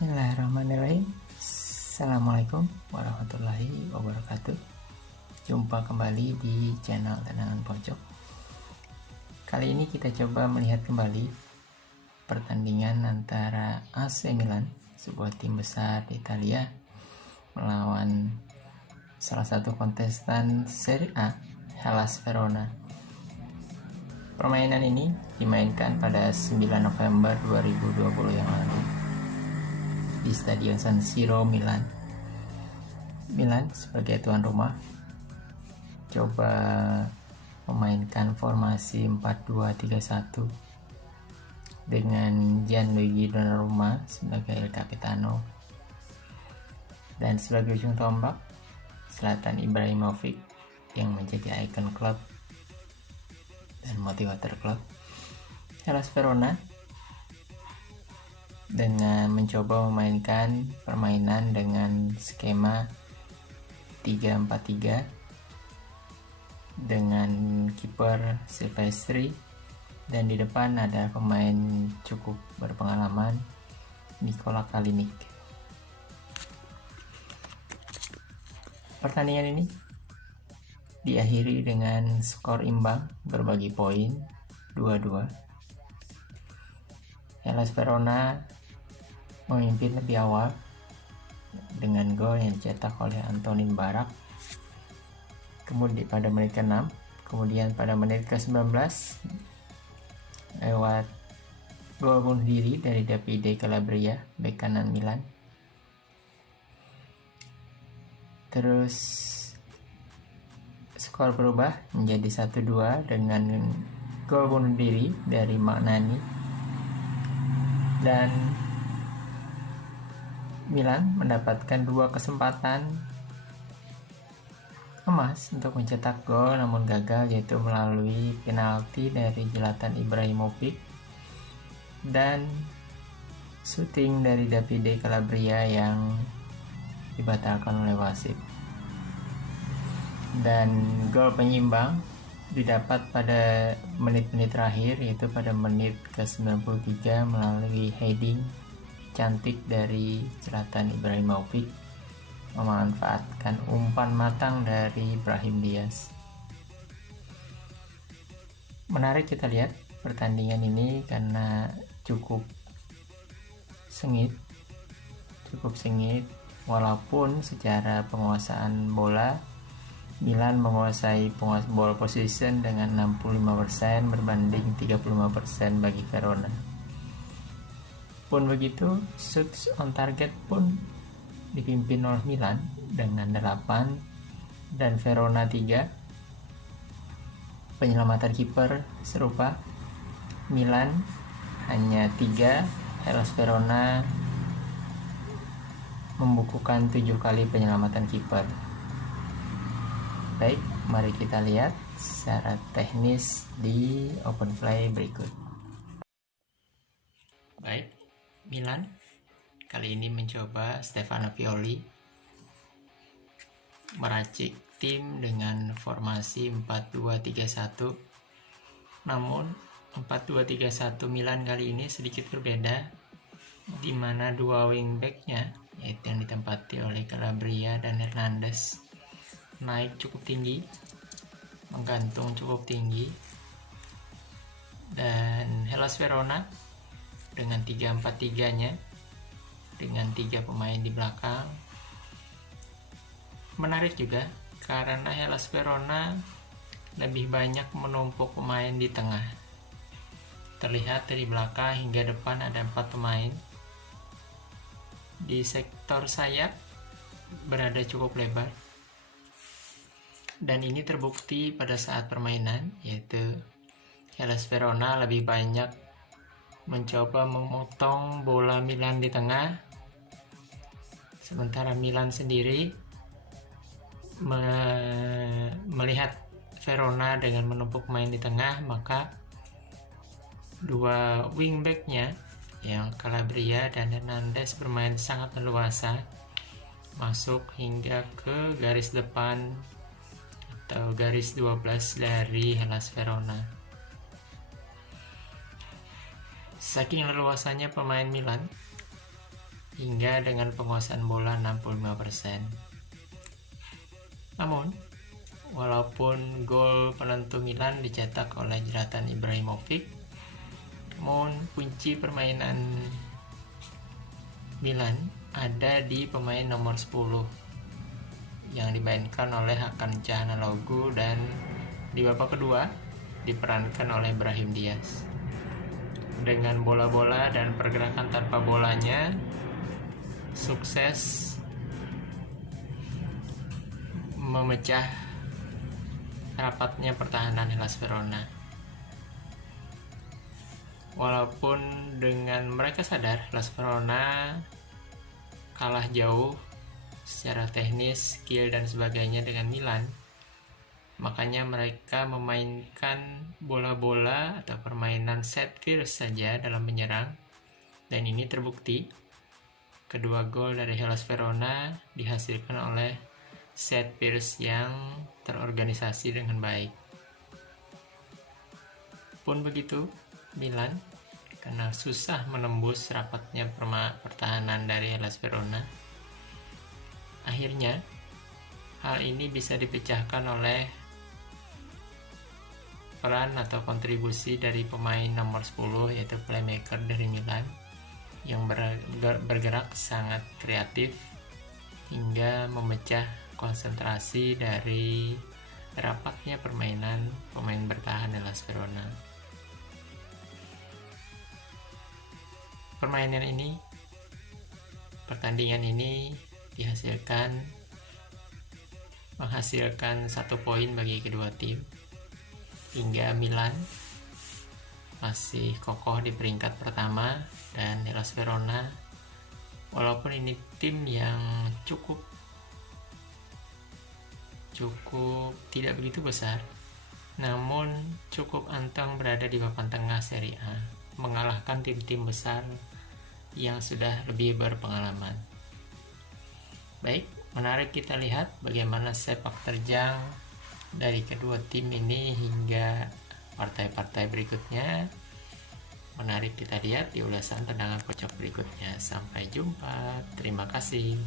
Bismillahirrahmanirrahim. Assalamualaikum warahmatullahi wabarakatuh. Jumpa kembali di channel Tendangan Pojok. Kali ini kita coba melihat kembali pertandingan antara AC Milan, sebuah tim besar di Italia, melawan salah satu kontestan Serie A, Hellas Verona. Permainan ini dimainkan pada 9 November 2020 yang lalu di Stadion San Siro, Milan. Milan sebagai tuan rumah coba memainkan formasi 4-2-3-1 dengan Gianluigi Donnarumma sebagai El Capitano, dan sebagai ujung tombak Zlatan Ibrahimovic yang menjadi ikon klub dan motivator klub. Hellas Verona dengan mencoba memainkan permainan dengan skema 3-4-3 dengan kiper Silvestri, dan di depan ada pemain cukup berpengalaman, Nikola Kalinic. Pertandingan ini diakhiri dengan skor imbang berbagi poin 2-2. Hellas Verona memimpin lebih awal dengan gol yang dicetak oleh Antonin Barak kemudian pada menit ke-6, kemudian pada menit ke-19 lewat gol bunuh diri dari Davide Calabria, bek kanan Milan. Terus skor berubah menjadi 1-2 dengan gol bunuh diri dari Magnani, dan Milan mendapatkan 2 kesempatan emas untuk mencetak gol namun gagal, yaitu melalui penalti dari Zlatan Ibrahimovic dan syuting dari Davide Calabria yang dibatalkan oleh wasit. Dan gol penyimbang didapat pada menit-menit terakhir, yaitu pada menit ke-93 melalui heading cantik dari Zlatan Ibrahimovic memanfaatkan umpan matang dari Brahim Diaz. Menarik kita lihat pertandingan ini karena cukup sengit walaupun secara penguasaan bola Milan menguasai ball position dengan 65% berbanding 35% bagi Verona. Pun begitu, shots on target pun dipimpin oleh Milan dengan 8 dan Verona 3. Penyelamatan kiper serupa, Milan hanya 3, Hellas Verona membukukan 7 kali penyelamatan kiper. Baik, mari kita lihat secara teknis di open play berikut. Baik, Milan kali ini mencoba Stefano Pioli meracik tim dengan formasi 4-2-3-1. Namun 4-2-3-1 Milan kali ini sedikit berbeda, di mana dua wingbacknya, yaitu yang ditempati oleh Calabria dan Hernandez, naik cukup tinggi, menggantung cukup tinggi, dan Hellas Verona dengan 3-4-3-nya dengan 3 pemain di belakang. Menarik juga karena Hellas Verona lebih banyak menumpuk pemain di tengah. Terlihat dari belakang hingga depan ada 4 pemain. Di sektor sayap berada cukup lebar. Dan ini terbukti pada saat permainan, yaitu Hellas Verona lebih banyak mencoba memotong bola Milan di tengah, sementara Milan sendiri melihat Verona dengan menumpuk main di tengah, maka dua wingbacknya yang Calabria dan Hernandez bermain sangat leluasa, masuk hingga ke garis depan atau garis 12 dari Hellas Verona. Saking leluasanya pemain Milan, hingga dengan penguasaan bola 65%. Namun, walaupun gol penentu Milan dicetak oleh Zlatan Ibrahimovic, namun kunci permainan Milan ada di pemain nomor 10 yang dimainkan oleh Hakan Calhanoglu, dan di babak kedua diperankan oleh Brahim Diaz. Dengan bola-bola dan pergerakan tanpa bolanya, sukses memecah rapatnya pertahanan Hellas Verona. Walaupun dengan mereka sadar Hellas Verona kalah jauh secara teknis, skill dan sebagainya dengan Milan, makanya mereka memainkan bola-bola atau permainan set piece saja dalam menyerang, dan ini terbukti. Kedua gol dari Hellas Verona dihasilkan oleh set piece yang terorganisasi dengan baik. Pun begitu, Milan karena susah menembus rapatnya pertahanan dari Hellas Verona, akhirnya hal ini bisa dipecahkan oleh peran atau kontribusi dari pemain nomor 10, yaitu playmaker dari Milan, yang bergerak sangat kreatif hingga memecah konsentrasi dari rapatnya permainan pemain bertahan Hellas Verona. Pertandingan ini menghasilkan 1 poin bagi kedua tim, hingga Milan masih kokoh di peringkat pertama, dan Hellas Verona, walaupun ini tim yang cukup tidak begitu besar, namun cukup anteng berada di papan tengah Serie A, mengalahkan tim-tim besar yang sudah lebih berpengalaman. Baik, menarik kita lihat bagaimana sepak terjang dari kedua tim ini hingga partai-partai berikutnya. Menarik kita lihat di ulasan tendangan kocok berikutnya. Sampai jumpa, terima kasih.